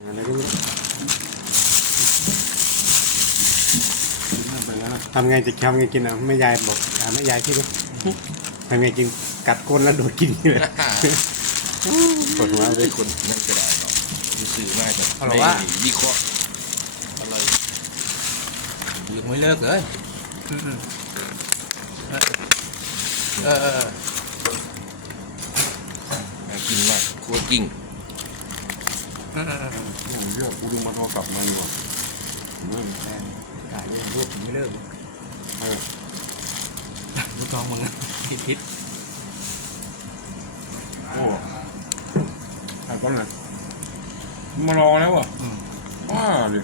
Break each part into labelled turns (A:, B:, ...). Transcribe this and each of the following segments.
A: อะไรก็ไม่รู้ทำไงจะทำไงกินอ่ะแม่ยายบอกแม่ยายพี่ด้วยทำไงกินกัดก้นแล้วโดดกินเลยปวดหัวเล
B: เป็
A: ย
B: นคนนั่นก็ได้เนาะสื่อง่ายแบบไม่วิเคราะห์อะไร
C: ยังไม่เลิกเลย
B: น่ากินมากคั่วกิ้ง
D: เยอะกูดึงมาโทรกลับมาดีกว่า
C: ขายเรื่องพวกผมไม่เลิกลูกน้องมึงพิษ
D: โอ้ถ่ายตอนไหนมารอแล้วอ่ะว้าดิ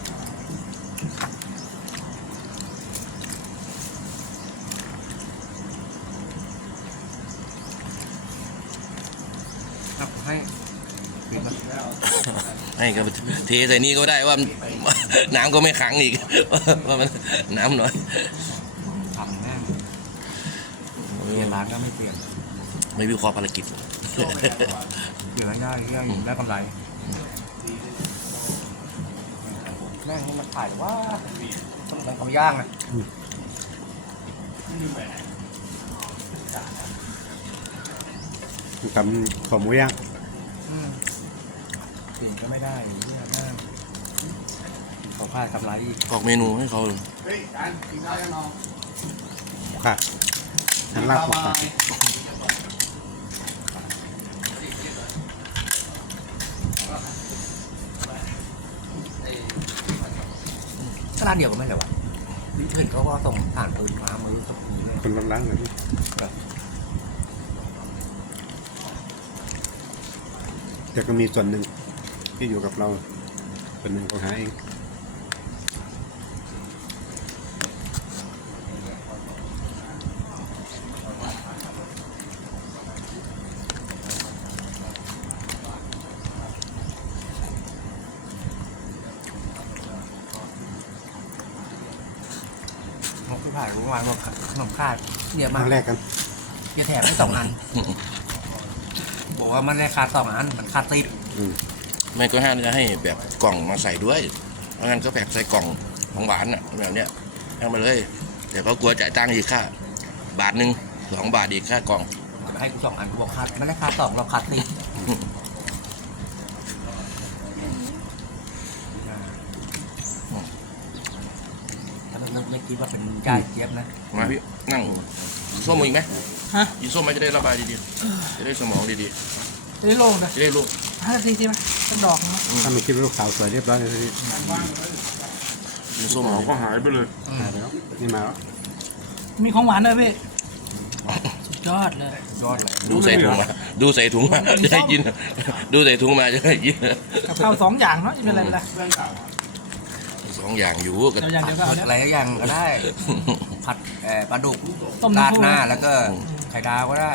C: ครับให้
B: ให้ก็เทใส่นี่ก็ได้ว่าน้ำก็ไม่ขังอีกว่ามันน้ำน้อย
C: ทำแม่งเปลี่ยนร้านก็ไม่เปลี่ยน
B: ไม่วิเคราะห์ภารกิจ
C: เปลี่ยนไม่ได้เรื่องได้กำไรแม่งนี่มันขายว่าต้องเอาย่างนะ
A: ทำขอหมูย่าง
C: เปลี่ยนก็ไม่ได้เนี่ยแม่งเขาพลาดกำไรอีก
B: ออกเมนูให้เขา
A: ค่ะฉันลาบหมูค่ะ
C: ก็ร้านเดียวกันไม่เหรอวะเห็นเขาก็ส่งผ่านปืนมามือสักทีเลย
A: คนรถล้างเลยพี่แต่ก็มีส่วนหนึ่งที่อยู่กับเราส่วนหนึ่งของหาเอง
C: ที่ผ่านรู้ว่าขนมคาดเยอะมาก
A: มาแรกกัน
C: เยอะแถมไม่2 อันบอกว่ามันได้คา2 อันมันคาติด
B: ไม่ก็ห้ามจะให้แบบกล่องมาใส่ด้วยเพราะงั้นก็แบบใส่กล่องของหวานอ่ะแบบเนี้ยให้มาเลยเดี๋ยวก็กลัวจ่ายตังค์อีกค่าบาทหนึ่ง2 บาทอีกค่ากล่อง
C: ให้กู2 อันกูบอกคาไม่ได้คา2เราคาติดถ้าไม่คิดว่าเป็นจ่ายเจี๊ยบนะ
B: มาพี่นั่งส้มอีกไหม
E: ฮะ
B: กินส้มไหมจะได้ระบายดีๆจะได้สมองดี
E: จะได้โล่งเลย
B: ๆจะได้ลูก
E: 5 นาทีใช่ไหมสักดอกนะ
A: ถ้าไม่คิดว่าลูกสาวสวยเรียบร้อยเลยพี่
B: กินส้ม
D: เขาก็หายไปเลย
A: หายไปแล้วนี่มาแล้ว
E: มีของหวานด้วยพี่สุดยอดเลย
C: ยอดเลย
B: ดูใส่ถุงมาดูใส่ถุงมาจะได้กินดูใส่ถุงมาจะได้กิน
E: กับข้าว2 อย่างเนาะจะเป็นอะไรล่ะ
B: 2 อย่างอยู่กับ
E: เราอย่างเดียวก็เอา
C: อะไร
E: แล้ว
C: อย่างก็ได้ผัดปลาดุก
E: ต้ม
C: รา
E: น้ำ
C: ด
E: พุ
C: หน้าแล้วก็ไข่ดาวก็ได้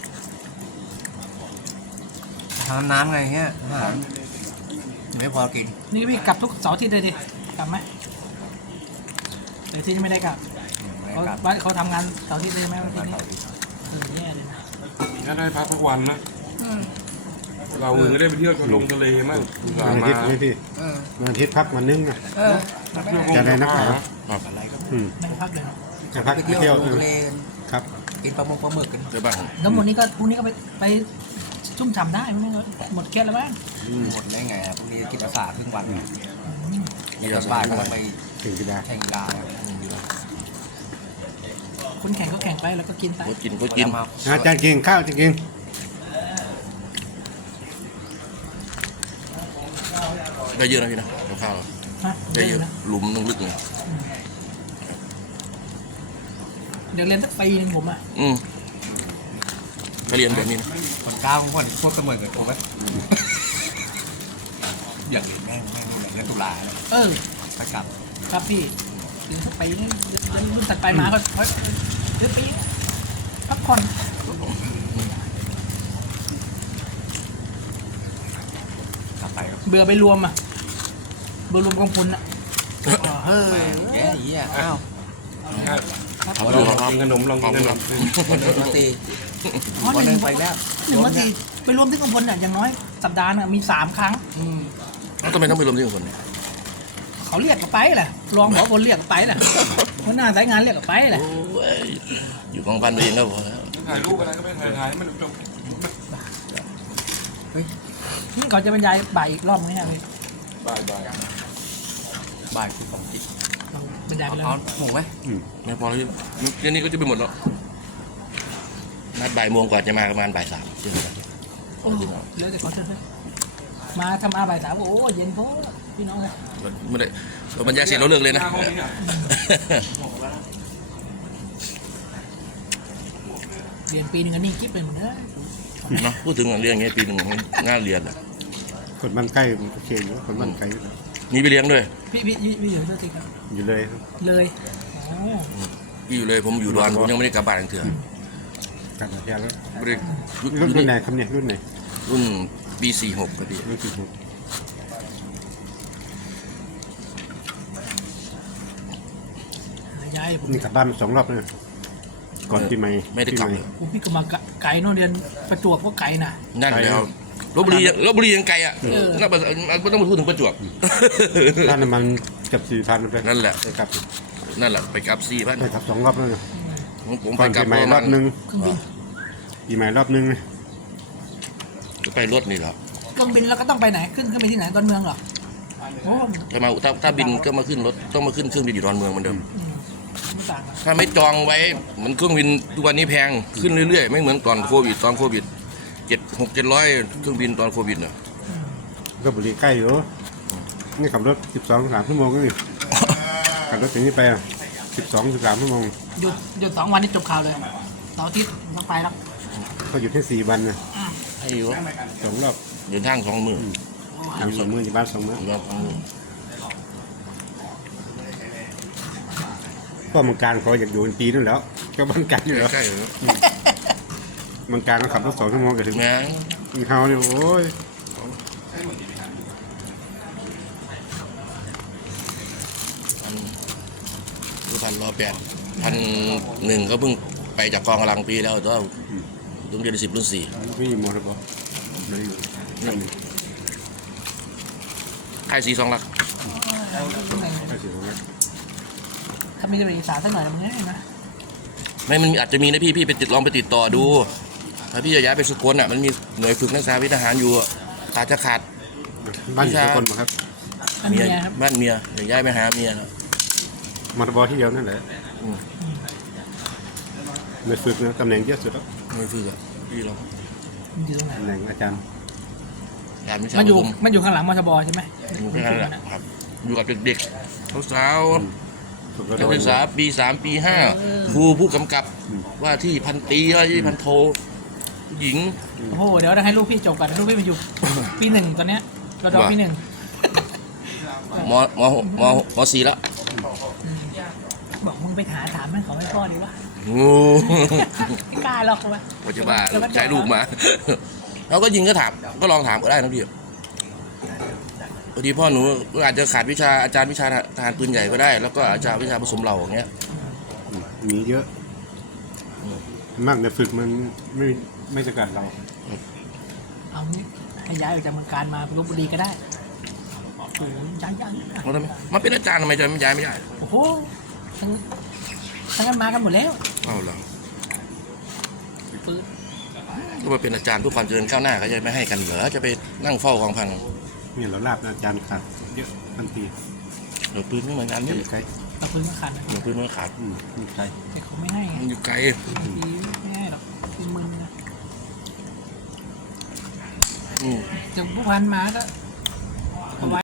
C: ทำน้ำไงเงี้ยอาหารไม่พอกิน
E: นี่พี่กลับทุกเสาร์อาทิตย์เลยดิกลับไหมเสาร์อาทิตย์ไม่ได้กลับ
C: ไม่
E: เขา
C: กลับ
E: บ้านเขาทำงานเสาร์อาทิตย์เลยไหมวันนี้แย่เลยนะ
D: ถ้าได้พักทุกวันนะเราอื่นก็ได้ไปเที่ยวลงทะเลมั่ง
A: วันอาทิตย์ไหมพี่
C: เออ
A: วันอาทิตย์พักวันนึงนะ
C: เออ
A: จะได้นักหนา
C: อะไรก็
E: ไม่พักเลยเนาะ
A: จะพัก
C: ไป
A: ไป
C: เที่ยว
A: เที่ยว
C: ทะเล
A: ครับ
C: กินปลาหมึกกัน
B: ได้บ้าง
E: แล้วหมดนี้ก็พรุ่งนี้ก็ไปชุ่มฉ่ำได้ไม่งั้นก็หมดแค่แล้วบ้าง
C: หมดได้ไงพรุ่งนี้กินอาสาครึ่งวัน
B: มีเราส
C: บ่าย
B: บา
C: ก็
B: ย
C: ไป
A: ถึงกีฬา
C: แข่งกีฬา
E: คนแข่งก็แข่งไปแล้วก็กินไป
B: ก็กินก็กิน
C: มา
A: อาจารย์กินข้าวจะกิน
B: ได้เยอะนะพี่นะกับข้าว
E: ฮะ
B: ได้เยอะ
E: นะ
B: หลุมต้องลึกเลย
E: เดี๋ยวเรียนสักปีนึงผมอ่ะ
B: เขาเรียนแบบนี้นะ
C: คนก้าวคนพวกเสมอกันถูกไหมอย่างนี้แม่งอย่างนี้ตุลาเลย
E: เออ
C: ถ้กลับ
E: ครับพี่เรียนสักปีนึงเดี๋ยวรุ่นถัดไปมาก็เดี๋ยวปีพักผ่อน
C: กลับไปก็
E: เบื่อไปรวมอ่ะเบื่อรวมกองทุนอ่ะเฮ้ย
C: แย่ยี่อ้าว
B: ทำดูครับ
D: กินขนมลองกินขนม
C: คนหนึ่งมาตี
E: อ๋อ
C: คน
E: ห
C: ห
E: นึ่
C: นึ่
E: ง
C: งไปแล้ว
E: 1 วันทีไปรวมที่กองทุนอ่ะอย่างน้อยสัปดาห์นึงมี3 ครั้ง
C: อืม
E: เ
B: ทำไมต้องไปรวมที่คนเนี่ย
E: เขาเรียกก็ไปแหละรองหมอบนเรียกก็ไปแหละหัวหน้าสายงานเรียกก็ไปแหละ
B: โอ้ยอยู่กองพันตัวเองก็พอแล้ว
D: ถ่ายรูปอะไรก็ไม่ถ่ายมันจบ
E: นี่เขาจะบรรยายบ่ายอีกรอบไหมเนี่ยพี่
D: บาย
C: บ่ายคือของจิ๊ก
E: เราบรรยายไปแล้ว
C: เอาหมูไหม
B: ไม่พอแล้วเดี๋ยวนี้ก็จะไปหมดแล้วนัดบ่ายโมงกว่าจะมาประมาณบ่ายสามเชื่อไหม
E: โอ้แล้วแต่ขอเชิญเลยมาทำอาบ่ายสามโอ้เย็นโพพี่น้องเลย
B: ไม่ได้เราบรรยายเสร็จเราเลิกเลยนะ
E: เรียนปีหนึ่งอันนี้กิ๊บเลยหมดเลย
B: เนาะพูดถึงเรื่องอย่างเงี้ยปีหนึ่งงานเรียนอะ
A: คนบ้านใกล้โอเคอยู่คนบ้านไกลอยู่แล้ว
B: มีไปเลี้ยงด้วย
E: พี่อยู่เท่าทีครับ
A: อยู่เลยครับ
E: เลยอ๋อ
B: พี่อยู่เลยผมอยู่ดอนผมยังไม่ได้กลับบ้านเถื่อก
A: ลับมาแล้ว
B: ไม่ได้
A: รุ่นไหนครับเนี่ยรุ่นไหน
B: รุ่นปี46ก็ดี
A: รุ่น16
E: ย้ายผม
A: นี่กลับบ้านมา2 รอบแล้วก่อนปีใหม่
B: ไม่ได้กลับเลย
E: พี่ก็มาไก่โน่นเรียนประจวบก็ไก่น่ะ
B: นั่นแล้วลบบุรียังไกลอ่ะน่าไม่ต้องมาพูดถึงประจวบ
A: ค่าน้ำมันกับ4,000ไป
B: นั่นแหละ
A: ไปกลับ
B: นั่นแหละไปกลับ4,000
A: ไปกลับ2 รอบแล้วเนี่ย
B: ผม
A: ก่
B: ไป
A: อน
B: กลั
A: ปี
B: บ
A: ใหม่
B: ประ
A: ร
B: มา
A: อ
B: ณ
A: บนึง
E: เครื่องบิน
A: ปีใหม่รอบนึง
B: ไปรถนี่เหรอ
E: เครื่องบินแล้วก็ต้องไปไหนขึ้นเครื่องบินที่ไหนดอนเมืองเหรอโอ้
B: ถ้าบินก็มาขึ้นรถต้องมาขึ้นเครื่องบินอยู่ดอนเมืองเหมือนเดิม
E: ไม่ต่างกัน
B: ถ้าไม่จองไว้มันเครื่องบินทุกวันนี้แพงขึ้นเรื่อยๆไม่เหมือนตอนโควิด700 เครื่องบินตอนโควิดน่ะ
A: ก็บุรีใกล้อยู่นี่ขับรถ12-13 ชั่วโมงก็นี่ขับรถถึงนี่ไป12-13 ชั่วโมง
E: หยุด2 วันนี่จบข่าวเลยเสาร์อาทิตย์ต้องไปแล้ว
A: เขาหยุดแค่4 วันนะ
B: ให้อยู่
A: 2 รอบ
B: เดินทาง2 มื้อ
A: ทำ2 มื้ออยู่บ้าน2 มื้อ
B: รอบ2 มื้อ
A: ก็เมืองการเขาอยากอยู่เป็นปีนั่นแล้วก็บ้านไกลอยู่แล้ว
B: ใกล้ๆเลย
A: เมืองการเขาขับรถ2 ชั่วโมงก็ถึง
B: แม่ง
A: เขาเนี่ยโอ้ย
B: 1,100ก็เพิ่งไปจากกองกำลังปีแล้วตัวต้องเรียน10 รุ่น 4
A: พี่มอเตอร์บอลเลยอยู่นั่นนี่
B: ค่าย2 หลัก
A: ก็ถือว่า
E: ถ้ามีเอกสารสักหน่อยมันง่ายนะ
B: ไม่มันอาจจะมีนะพี่ไปลองไปติดต่อดูถ้าพี่จะย้ายไปสกลอ่ะมันมีหน่วยฝึกนักศึกษาวิทยาทหารอยู่อาจจะขาด
A: บ้านอยู่ทุกคนมาครับ
E: มัน
B: เมี
E: มี
B: ย
E: ไงครับ
B: บ้านเมียอยากย้ายไปหาเมียครับ
A: มอเตอร์บอลที่เดียวนั่นแหละ
B: อืม
A: ในฝึกนะตำแหน่งเยอะสุดแล้ว
B: ไม่ฝึกอ่ะพี่เรา
E: มันอยู่ตรงไหน
A: ตำแหน่งอาจารย์
B: การวิชา
E: มันอยู่
B: ผม
E: มันอยู่ข้างหลังมทบใช่ไหม
B: อยู่แค่นั้นแหละครับอยู่กับเด็กๆสาว
A: ฝึก
B: ๆ
A: ระ
B: นัก
A: ดับ
B: ศึกษาปี 3 ปี 5ครูผู้กำกับว่าที่พันตรีว่าที่พันโทผู้หญิง
E: โอ้โหเดี๋ยวให้ลูกพี่จบก่อนลูกพี่มันอยู่ ปี 1ตอนเนี้ยรดปี 1
B: ม4แล้ว
E: บอกมึงไปถามมันเขาให้พ่อดีวะ
B: งู
E: ไม่กล้าหรอกวะ
B: ปัจจุบันใช้ลูกมาเราก็ยิงก็ถามก็ลองถามก็ได้นะพี่พอดีพ่อหนูอาจจะขาดวิชาอาจารย์วิชาทหารปืนใหญ่ก็ได้ แล้วก็อาจารย์วิชาผสมเหล่าอย่างเงี้ย
A: มีเยอะมากในฝึกมันไม่จำกัดเรา
E: เอานี่ให้ย้ายออกจากเมืองการมาลพบุรีก็ได้โอ้ยย้าย
B: มันทำไมมันเป็นอาจารย์ทำไมจะไม่ย้ายไม่ได้
E: โอ้โหทั้งนั้นมากันหมดแล้ว
B: เอาเหรอ
E: ปืน
B: ก็มาเป็นอาจารย์เพื่อความเจริญก้าวหน้าก็จะไม่ให้กันเหรอจะไปนั่งเฝ้ากองพัน
A: เนี่ยเราลาบนะอาจารย์ขาดเยอะทันที
B: เดี๋ยวปืนไม่เหมือนกัน
A: อ
B: นี่
A: ยู่ไกล
E: เอาปืนมาขันนะ
B: เดี๋ยวปืนมันขาด
A: อยู่ไกล
E: แต่เขาไม่ให้ไง
B: มันอยู่ไกล
E: ดีไม่ให้หรอกเป็นมึนนะ
B: อืม
E: จากผู้พันมาก็เอาไว้